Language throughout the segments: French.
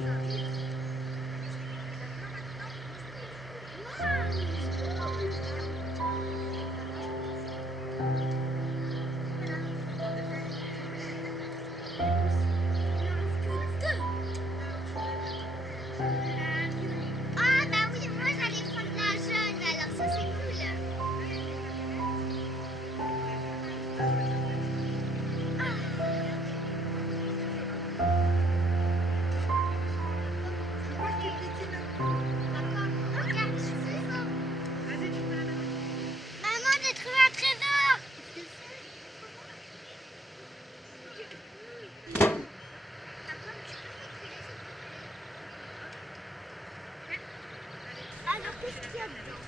Ah bah oui, moi j'allais prendre la jaune, alors ça c'est cool. Regarde, je suis fort. Maman, j'ai trouvé un trésor. Alors qu'est-ce qu'il y a dedans?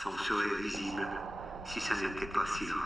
Son serait visible si ça n'était pas si grave.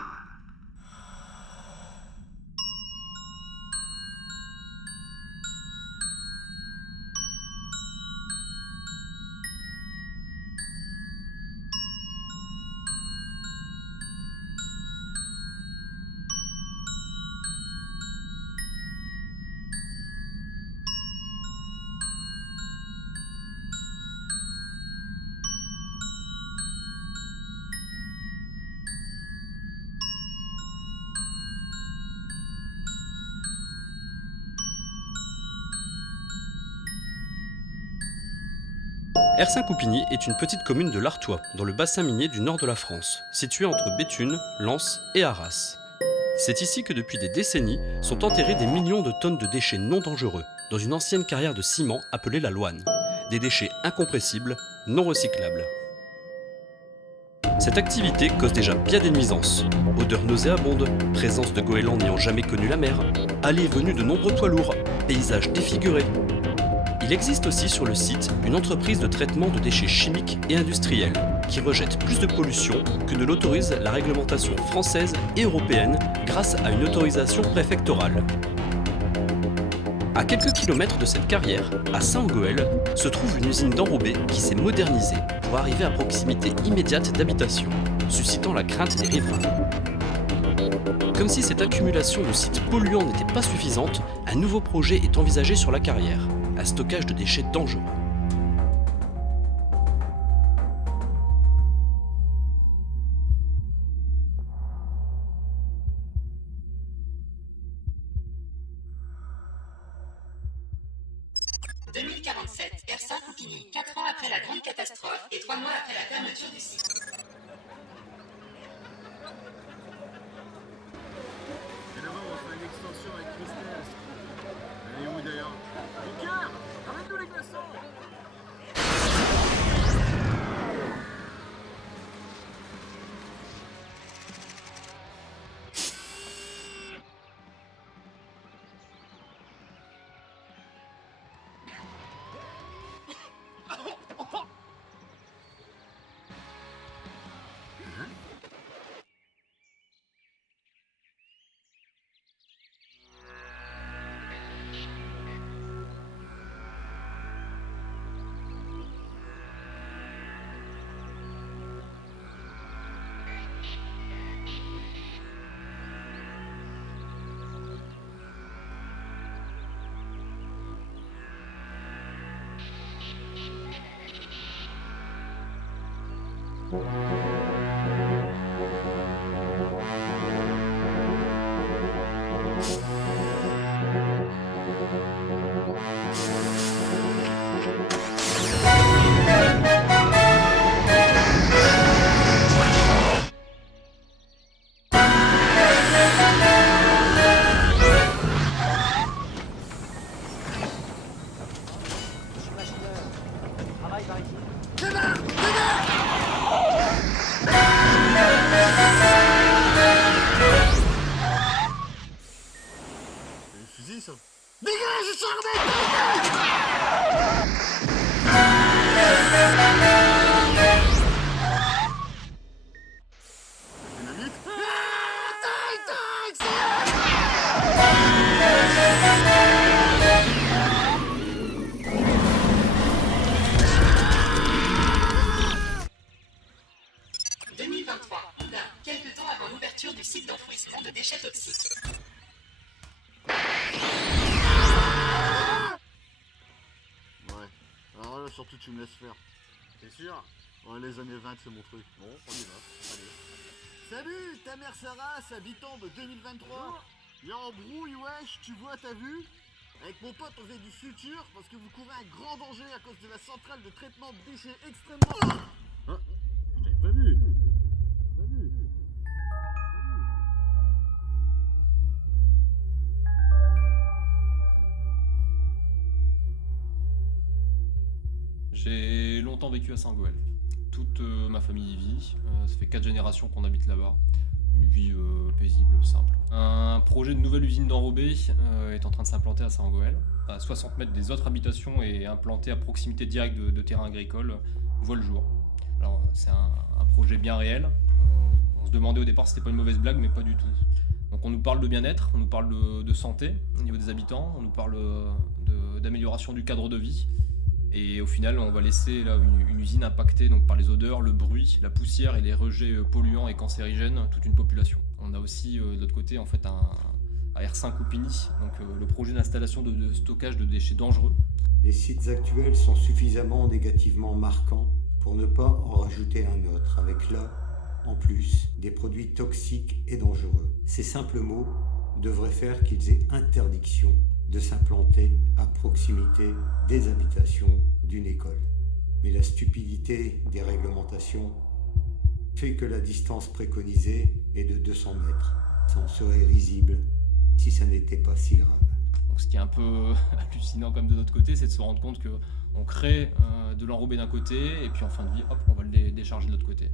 Hersin-Coupigny est une petite commune de l'Artois, dans le bassin minier du nord de la France, située entre Béthune, Lens et Arras. C'est ici que depuis des décennies sont enterrés des millions de tonnes de déchets non dangereux, dans une ancienne carrière de ciment appelée la Loine. Des déchets incompressibles, non recyclables. Cette activité cause déjà bien des nuisances. Odeurs nauséabondes, présence de goélands n'ayant jamais connu la mer, allées et venues de nombreux poids lourds, paysages défigurés. Il existe aussi sur le site une entreprise de traitement de déchets chimiques et industriels qui rejette plus de pollution que ne l'autorise la réglementation française et européenne grâce à une autorisation préfectorale. À quelques kilomètres de cette carrière, à Saint-Goël, se trouve une usine d'enrobés qui s'est modernisée pour arriver à proximité immédiate d'habitations, suscitant la crainte des riverains. Comme si cette accumulation de sites polluants n'était pas suffisante, un nouveau projet est envisagé sur la carrière, un stockage de déchets dangereux. 2047, R5 Coupigny, 4 ans après la grande catastrophe et 3 mois après la fermeture du site. Et là-bas, on fait une extension avec Christelle. Elle est où d'ailleurs? Lucas, arrête-nous les glaçons! Quelques temps avant l'ouverture du site d'enfouissement de déchets toxiques. Ouais, alors là surtout tu me laisses faire. T'es sûr? Ouais, les années 20 c'est mon truc. Bon, on y va. Allez. Salut, ta mère Sarah, habitant de 2023. Y'a en brouille, wesh, tu vois, t'as vu? Avec mon pote on faisait du suture parce que vous courez un grand danger à cause de la centrale de traitement de déchets extrêmement... Hein? Je t'avais pas vu. J'ai longtemps vécu à Saint-Goël. Toute ma famille y vit. Ça fait 4 générations qu'on habite là-bas. Une vie paisible, simple. Un projet de nouvelle usine d'enrobé est en train de s'implanter à Saint-Goël. À 60 mètres des autres habitations et implanté à proximité directe de terrains agricoles, voit le jour. Alors c'est un projet bien réel. On se demandait au départ si c'était pas une mauvaise blague, mais pas du tout. Donc on nous parle de bien-être, on nous parle de santé au niveau des habitants, on nous parle d'amélioration du cadre de vie. Et au final, on va laisser là, une usine impactée donc, par les odeurs, le bruit, la poussière et les rejets polluants et cancérigènes, toute une population. On a aussi de l'autre côté en fait à R5 Coupigny, donc le projet d'installation de stockage de déchets dangereux. Les sites actuels sont suffisamment négativement marquants pour ne pas en rajouter un autre, avec là, en plus, des produits toxiques et dangereux. Ces simples mots devraient faire qu'ils aient interdiction de s'implanter à proximité des habitations d'une école. Mais la stupidité des réglementations fait que la distance préconisée est de 200 mètres. Ça en serait risible si ça n'était pas si grave. Donc ce qui est un peu hallucinant comme de notre côté, c'est de se rendre compte qu'on crée de l'enrobé d'un côté et puis en fin de vie, hop, on va le décharger de l'autre côté.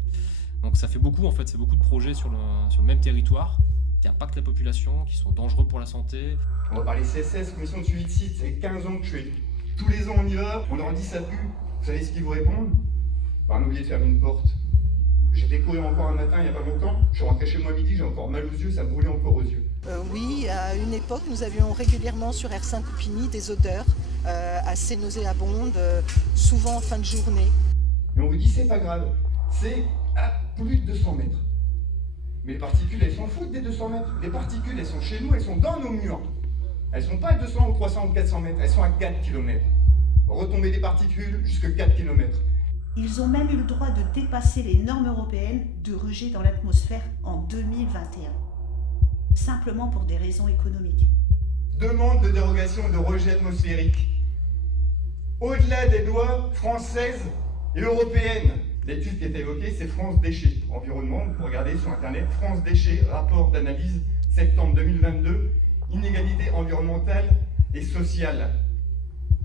Donc ça fait beaucoup en fait, c'est beaucoup de projets sur le même territoire qui impactent la population, qui sont dangereux pour la santé. On va parler CSS, commission de suivi de site, c'est 15 ans que je fais. Tous les ans on y va, on leur dit ça pue. Vous savez ce qu'ils vous répondent? Bah on a oublié de faire une porte. J'ai découvert encore un matin il n'y a pas longtemps, je suis rentré chez moi à midi, j'ai encore mal aux yeux, ça brûlait encore aux yeux. Oui, à une époque nous avions régulièrement sur R5 Coupigny des odeurs assez nauséabondes, souvent en fin de journée. Mais on vous dit c'est pas grave, c'est à plus de 200 mètres. Mais les particules, elles s'en foutent des 200 mètres. Les particules, elles sont chez nous, elles sont dans nos murs. Elles sont pas à 200 ou 300 ou 400 mètres, elles sont à 4 km. Retombées des particules jusqu'à 4 km. Ils ont même eu le droit de dépasser les normes européennes de rejet dans l'atmosphère en 2021. Simplement pour des raisons économiques. Demande de dérogation de rejet atmosphérique. au-delà des lois françaises et européennes. L'étude qui est évoquée, c'est France Déchets Environnement. Vous pouvez regarder sur Internet, France Déchets, rapport d'analyse, septembre 2022, inégalité environnementale et sociale.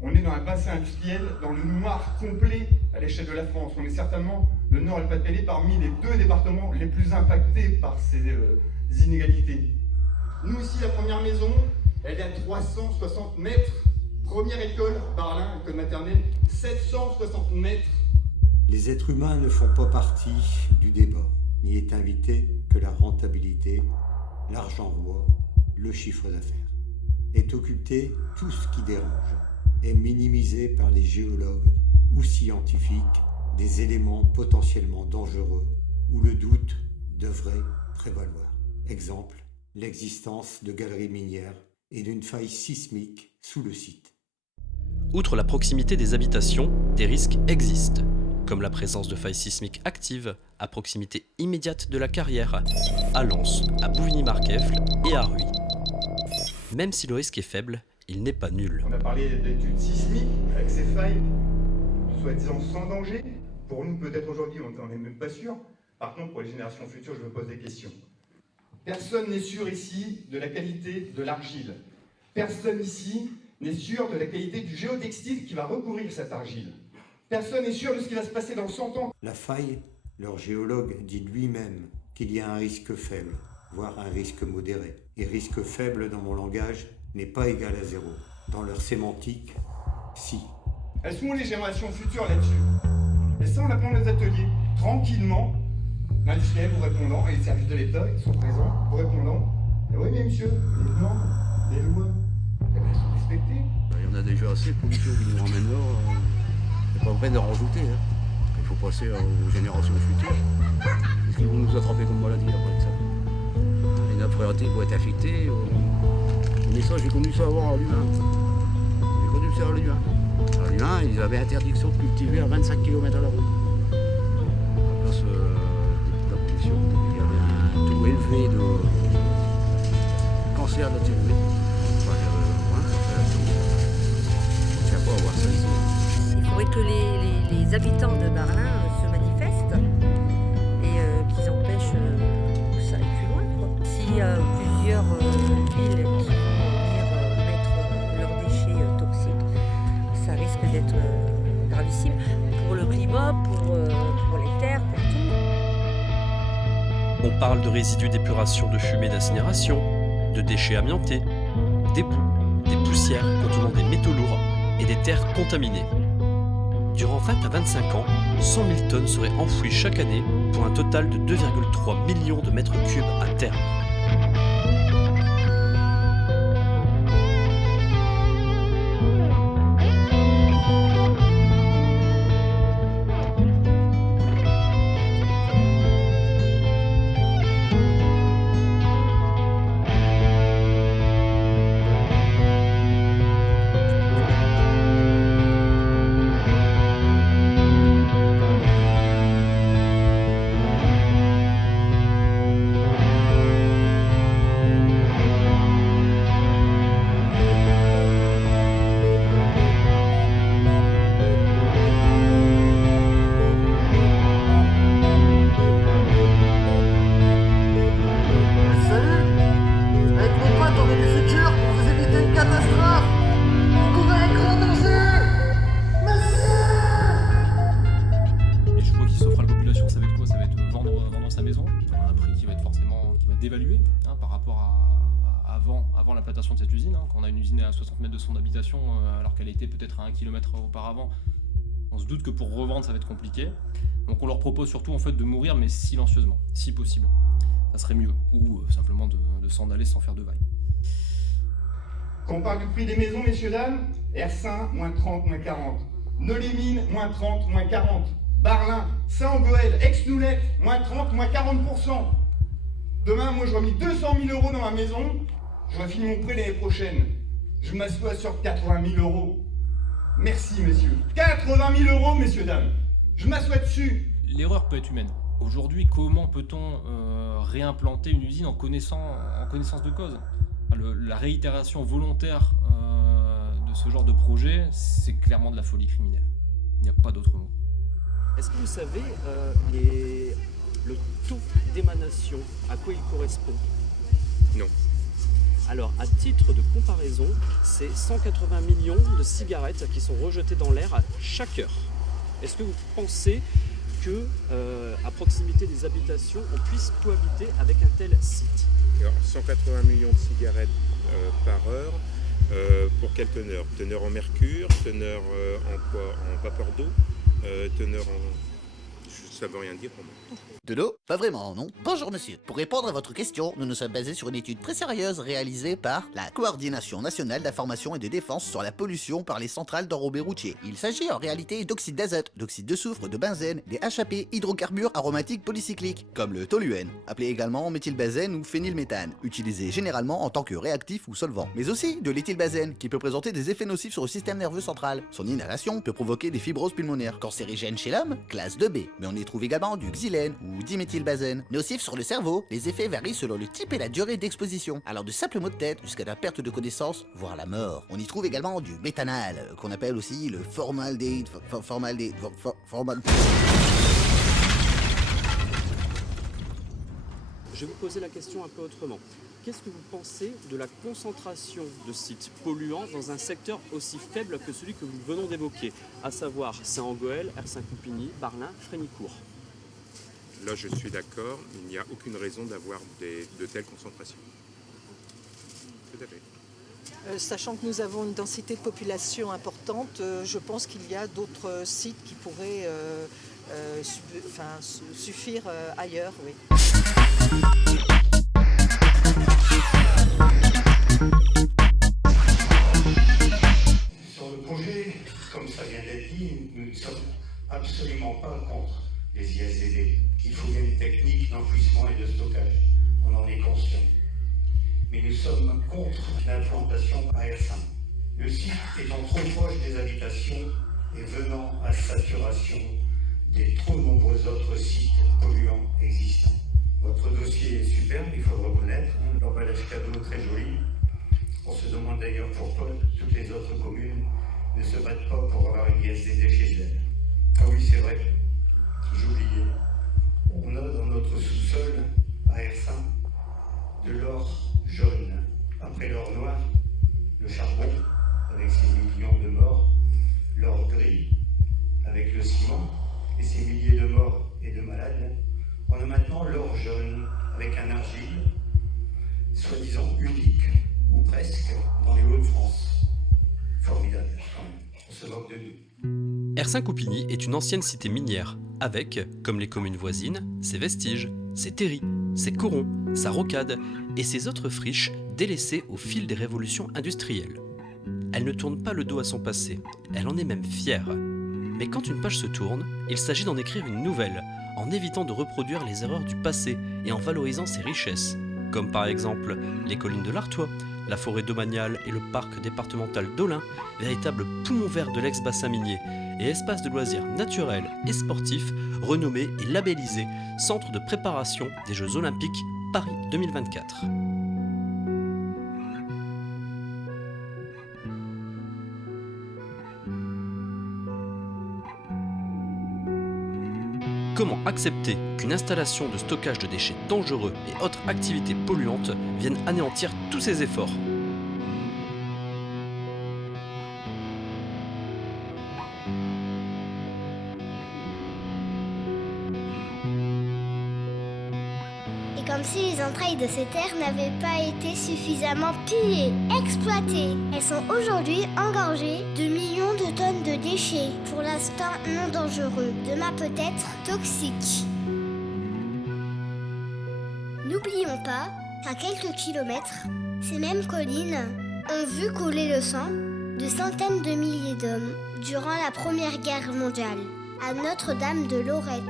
On est dans un bassin industriel dans le noir complet à l'échelle de la France. On est certainement, le Nord et le Pas-de-Calais, parmi les 2 départements les plus impactés par ces inégalités. Nous ici, la première maison, elle est à 360 mètres. Première école, Barlin, école maternelle, 760 mètres. Les êtres humains ne font pas partie du débat. N'y est invité que la rentabilité, l'argent roi, le chiffre d'affaires. Est occulté tout ce qui dérange, est minimisé par les géologues ou scientifiques des éléments potentiellement dangereux où le doute devrait prévaloir. Exemple, l'existence de galeries minières et d'une faille sismique sous le site. Outre la proximité des habitations, des risques existent, comme la présence de failles sismiques actives à proximité immédiate de la carrière, à Lens, à Bouvigny-Marquefle et à Ruy. Même si le risque est faible, il n'est pas nul. On a parlé d'études sismiques avec ces failles, soi-disant sans danger. Pour nous, peut-être aujourd'hui, on n'en est même pas sûr. Par contre, pour les générations futures, je me pose des questions. Personne n'est sûr ici de la qualité de l'argile. Personne ici n'est sûr de la qualité du géotextile qui va recouvrir cette argile. Personne n'est sûr de ce qui va se passer dans 100 ans. La faille, leur géologue dit lui-même qu'il y a un risque faible, voire un risque modéré. Et risque faible dans mon langage n'est pas égal à 0. Dans leur sémantique, si. Elles sont les générations futures là-dessus. Et ça, on apprend dans les ateliers, tranquillement, l'industriel vous répondant, et les services de l'État qui sont présents, vous répondant, eh oui mais monsieur, les normes, les lois, eh ben, elles sont respectées. Il y en a déjà assez, pollution qui nous ramène là. C'est pas vrai d'en rajouter. Hein. Il faut passer aux générations futures. Qu'est-ce qu'ils vont nous attraper comme maladie après ça? Les nappes phréatiques vont être affectées. Mais ça, j'ai connu ça avant à l'humain. J'ai connu ça à l'humain. À l'humain, ils avaient interdiction de cultiver à 25 km à la route. À place de la pollution. Il y avait un taux élevé de cancer de la thyroïde. On ne tient pas à voir ça ici. Il faudrait que les habitants de Barlin se manifestent et qu'ils empêchent que ça aille plus loin, quoi. S'il y a plusieurs villes qui vont venir mettre leurs déchets toxiques, ça risque d'être gravissime pour le climat, pour les terres, pour tout. On parle de résidus d'épuration de fumée d'incinération, de déchets amiantés, des boues, des poussières contenant des métaux lourds et des terres contaminées. Durant 20 à 25 ans, 100 000 tonnes seraient enfouies chaque année pour un total de 2,3 millions de mètres cubes à terme. D'évaluer par rapport à avant l'implantation de cette usine, quand on a une usine à 60 mètres de son habitation alors qu'elle était peut-être à 1 km auparavant. On se doute que pour revendre ça va être compliqué, donc on leur propose surtout en fait de mourir mais silencieusement, si possible. Ça serait mieux, ou simplement de s'en aller sans faire de vagues. Quand on parle du prix des maisons, messieurs, dames, Ersin, moins 30, moins 40. Nolé-Mines, moins 30, moins 40. Barlin, Saint-Goël, Aix-Noulette, moins 30, moins 40%. Demain, moi, j'aurais mis 200 000 euros dans ma maison, j'aurais fini mon prêt l'année prochaine. Je m'assois sur 80 000 euros. Merci, messieurs. 80 000 euros, messieurs, dames. Je m'assois dessus. L'erreur peut être humaine. Aujourd'hui, comment peut-on réimplanter une usine en connaissance de cause ? La réitération volontaire de Ce genre de projet, c'est clairement de la folie criminelle. Il n'y a pas d'autre mot. Est-ce que vous savez le taux d'émanation, à quoi il correspond? Non. Alors, à titre de comparaison, c'est 180 millions de cigarettes qui sont rejetées dans l'air chaque heure. Est-ce que vous pensez que, à proximité des habitations, on puisse cohabiter avec un tel site? Alors, 180 millions de cigarettes par heure, pour quelle teneur? Teneur en mercure, teneur en quoi? En vapeur d'eau, teneur en... Ça veut rien dire pour moi. De l'eau? Pas vraiment, non. Bonjour monsieur. Pour répondre à votre question, nous nous sommes basés sur une étude très sérieuse réalisée par la Coordination nationale d'information et de défense sur la pollution par les centrales d'enrobés routiers. Il s'agit en réalité d'oxyde d'azote, d'oxyde de soufre, de benzène, des HAP, hydrocarbures aromatiques polycycliques, comme le toluène, appelé également méthylbenzène ou phénylméthane, utilisé généralement en tant que réactif ou solvant. Mais aussi de l'éthylbenzène, qui peut présenter des effets nocifs sur le système nerveux central. Son inhalation peut provoquer des fibroses pulmonaires. Cancérigène chez l'homme, classe 2B. Mais on y trouve également du xylène ou diméthylbenzène. Nocif sur le cerveau, les effets varient selon le type et la durée d'exposition. Alors de simples maux de tête jusqu'à la perte de connaissance, voire la mort. On y trouve également du méthanal, qu'on appelle aussi le formaldéhyde. Je vais vous poser la question un peu autrement. Qu'est-ce que vous pensez de la concentration de sites polluants dans un secteur aussi faible que celui que nous venons d'évoquer, à savoir Saint-Angoël, Hersin-Coupigny, Barlin, Frénicourt? Là, je suis d'accord, il n'y a aucune raison d'avoir de telles concentrations. Tout à fait. Sachant que nous avons une densité de population importante, je pense qu'il y a d'autres sites qui pourraient suffire ailleurs, oui. Sur le projet, comme ça vient d'être dit, nous ne sommes absolument pas contre les ISDD. Il faut bien une technique d'enfouissement et de stockage. On en est conscient. Mais nous sommes contre l'implantation à Hersin. Le site étant trop proche des habitations et venant à saturation des trop nombreux autres sites polluants existants. Votre dossier est superbe, il faut le reconnaître. L'emballage cadeau très joli. On se demande d'ailleurs pourquoi toutes les autres communes ne se battent pas pour avoir une ISDD chez elles. Ah oui, c'est vrai. J'oubliais. On a dans notre sous-sol, à Hersin, de l'or jaune. Après l'or noir, le charbon, avec ses millions de morts, l'or gris, avec le ciment, et ses milliers de morts et de malades. On a maintenant l'or jaune, avec un argile, soi-disant unique, ou presque, dans les Hauts-de-France. Formidable, quand même. On se moque de nous. Hersin-Coupigny est une ancienne cité minière, avec, comme les communes voisines, ses vestiges, ses terris, ses corons, sa rocade et ses autres friches délaissées au fil des révolutions industrielles. Elle ne tourne pas le dos à son passé, elle en est même fière. Mais quand une page se tourne, il s'agit d'en écrire une nouvelle, en évitant de reproduire les erreurs du passé et en valorisant ses richesses, comme par exemple les collines de l'Artois, la forêt domaniale et le parc départemental d'Olin, véritable poumon vert de l'ex-bassin minier, et espace de loisirs naturels et sportifs renommé et labellisé Centre de préparation des Jeux Olympiques Paris 2024. Comment accepter qu'une installation de stockage de déchets dangereux et autres activités polluantes viennent anéantir tous ces efforts ? Et comme si les entrailles de ces terres n'avaient pas été suffisamment pillées, exploitées. Elles sont aujourd'hui engorgées de millions de tonnes de déchets, pour l'instant non dangereux, demain peut-être toxiques. N'oublions pas qu'à quelques kilomètres, ces mêmes collines ont vu couler le sang de centaines de milliers d'hommes durant la Première Guerre mondiale, à Notre-Dame de Lorette.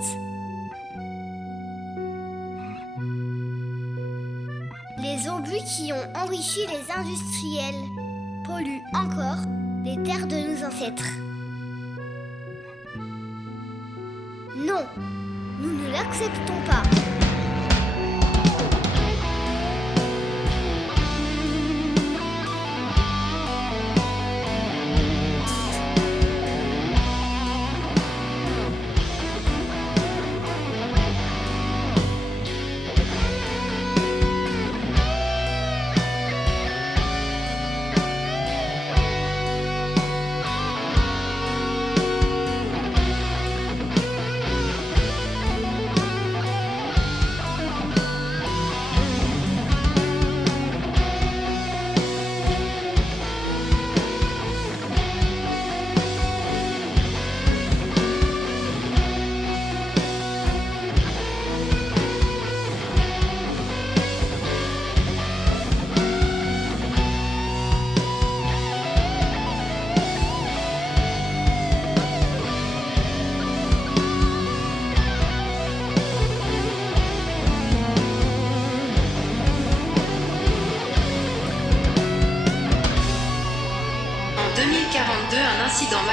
Les obus qui ont enrichi les industriels polluent encore les terres de nos ancêtres. Non, nous ne l'acceptons pas.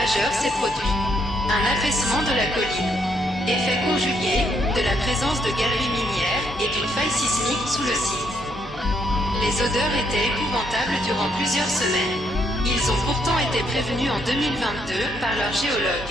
majeur s'est produit. Un affaissement de la colline. Effet conjugué de la présence de galeries minières et d'une faille sismique sous le site. Les odeurs étaient épouvantables durant plusieurs semaines. Ils ont pourtant été prévenus en 2022 par leur géologue.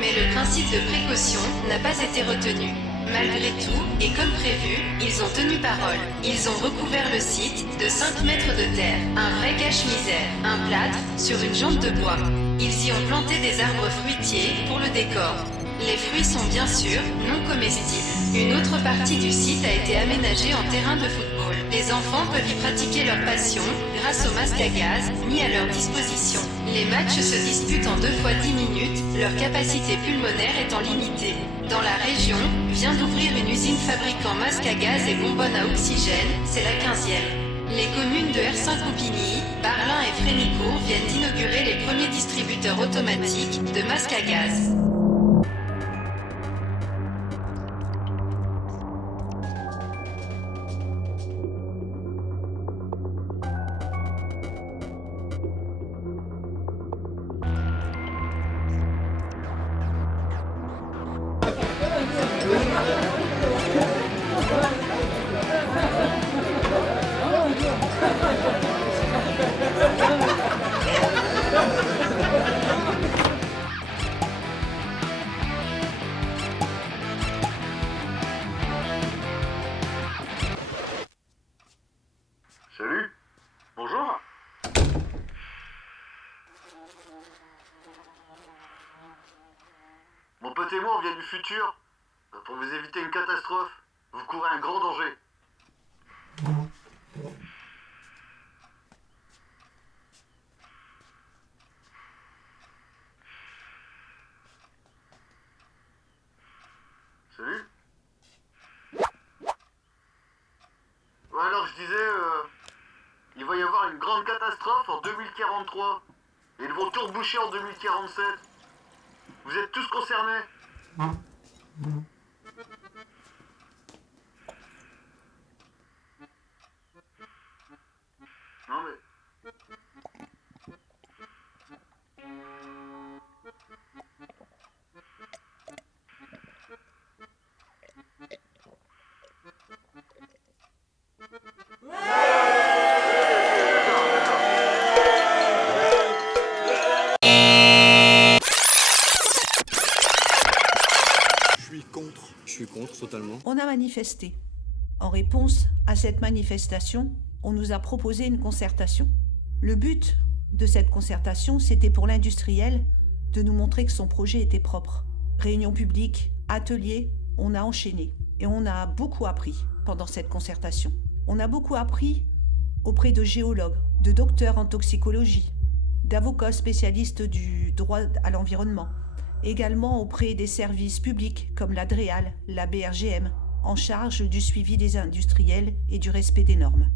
Mais le principe de précaution n'a pas été retenu. Malgré tout, et comme prévu, ils ont tenu parole. Ils ont recouvert le site de 5 mètres de terre, un vrai cache-misère, un plâtre sur une jambe de bois. Ils y ont planté des arbres fruitiers pour le décor. Les fruits sont bien sûr non comestibles. Une autre partie du site a été aménagée en terrain de football. Les enfants peuvent y pratiquer leur passion grâce au masque à gaz mis à leur disposition. Les matchs se disputent en 2 fois 10 minutes, leur capacité pulmonaire étant limitée. Dans la région, vient d'ouvrir une usine fabriquant masques à gaz et bonbonnes à oxygène, c'est la 15e. Les communes de Hersin-Coupigny, Barlin et Frénicourt viennent d'inaugurer les premiers distributeurs automatiques de masques à gaz. Salut. Bonjour. Mon pote et moi, on vient du futur. Pour vous éviter une catastrophe, vous courez un grand danger. Salut. Ouais, alors je disais, il va y avoir une grande catastrophe en 2043. Et ils vont tout reboucher en 2047. Vous êtes tous concernés. Non mais... Je suis contre, totalement. On a manifesté. En réponse à cette manifestation, on nous a proposé une concertation. Le but de cette concertation, c'était pour l'industriel de nous montrer que son projet était propre. Réunion publique, atelier, on a enchaîné. Et on a beaucoup appris pendant cette concertation. On a beaucoup appris auprès de géologues, de docteurs en toxicologie, d'avocats spécialistes du droit à l'environnement, également auprès des services publics comme la DREAL, la BRGM, en charge du suivi des industriels et du respect des normes.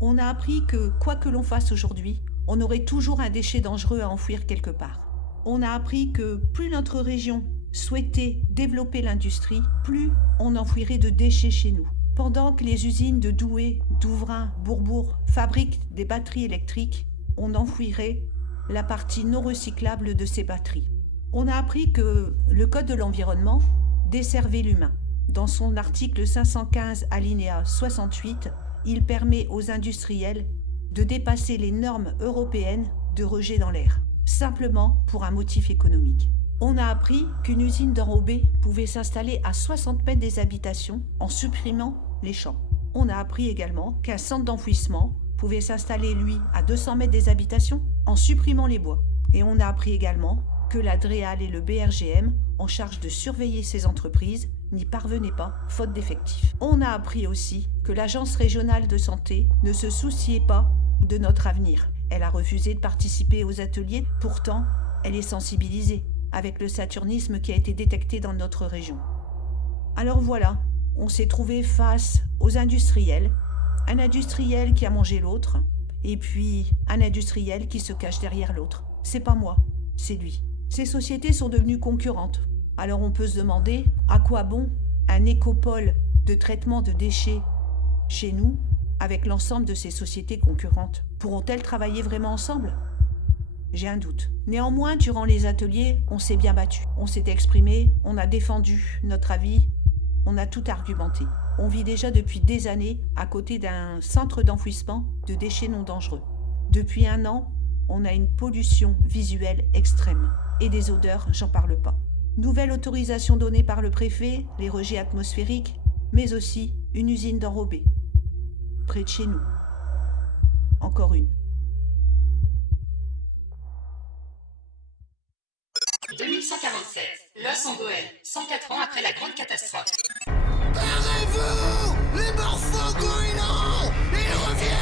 On a appris que, quoi que l'on fasse aujourd'hui, on aurait toujours un déchet dangereux à enfouir quelque part. On a appris que plus notre région souhaitait développer l'industrie, plus on enfouirait de déchets chez nous. Pendant que les usines de Douai, Douvrin, Bourbourg fabriquent des batteries électriques, on enfouirait la partie non recyclable de ces batteries. On a appris que le Code de l'environnement desservait l'humain. Dans son article 515 alinéa 68, il permet aux industriels de dépasser les normes européennes de rejet dans l'air, simplement pour un motif économique. On a appris qu'une usine d'enrobé pouvait s'installer à 60 mètres des habitations en supprimant les champs. On a appris également qu'un centre d'enfouissement pouvait s'installer, lui, à 200 mètres des habitations en supprimant les bois. Et on a appris également que la DREAL et le BRGM, en charge de surveiller ces entreprises, n'y parvenaient pas, faute d'effectifs. On a appris aussi que l'Agence régionale de santé ne se souciait pas de notre avenir. Elle a refusé de participer aux ateliers, pourtant, elle est sensibilisée avec le saturnisme qui a été détecté dans notre région. Alors voilà, on s'est trouvé face aux industriels, un industriel qui a mangé l'autre, et puis un industriel qui se cache derrière l'autre. C'est pas moi, c'est lui. Ces sociétés sont devenues concurrentes. Alors on peut se demander à quoi bon un écopole de traitement de déchets chez nous avec l'ensemble de ces sociétés concurrentes. Pourront-elles travailler vraiment ensemble ? J'ai un doute. Néanmoins, durant les ateliers, on s'est bien battu. On s'est exprimé, on a défendu notre avis, on a tout argumenté. On vit déjà depuis des années à côté d'un centre d'enfouissement de déchets non dangereux. Depuis 1 an, on a une pollution visuelle extrême. Et des odeurs, j'en parle pas. Nouvelle autorisation donnée par le préfet, les rejets atmosphériques, mais aussi une usine d'enrobés. Près de chez nous. Encore une. 2147, Los Angeles, 104 ans après la grande catastrophe. Barrez-vous! Les morphos goélands! Ils reviennent!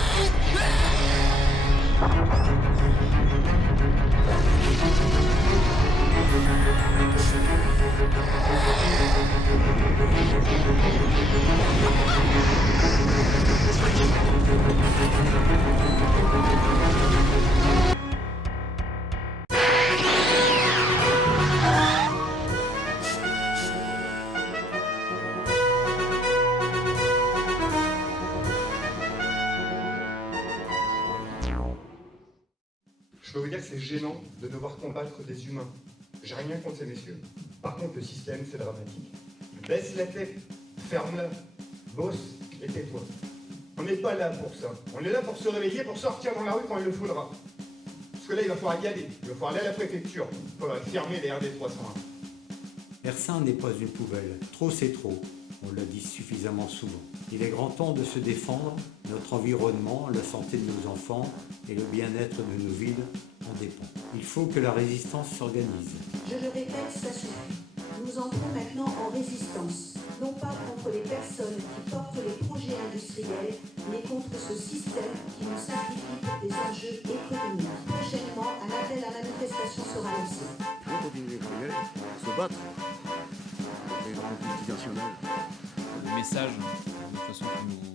Je peux vous dire que c'est gênant de devoir combattre des humains. J'ai rien contre ces messieurs. Par contre, le système, c'est dramatique. Baisse la tête, ferme-la, bosse et tais-toi. On n'est pas là pour ça. On est là pour se réveiller, pour sortir dans la rue quand il le faudra. Parce que là, il va falloir y aller. Il va falloir aller à la préfecture. Il faudra fermer les RD 301. Ersin n'est pas une poubelle. Trop, c'est trop. On l'a dit suffisamment souvent. Il est grand temps de se défendre. Notre environnement, la santé de nos enfants et le bien-être de nos villes en dépendent. Il faut que la résistance s'organise. Je le répète, ça suffit. Nous entrons maintenant en résistance, non pas contre les personnes qui portent les projets industriels, mais contre ce système qui nous simplifie pour des enjeux économiques. Prochainement, un appel à manifestation sera lancé. Il faut continuer à y aller, se battre. C'est une grande politique nationale. Le message, de toute façon, que nous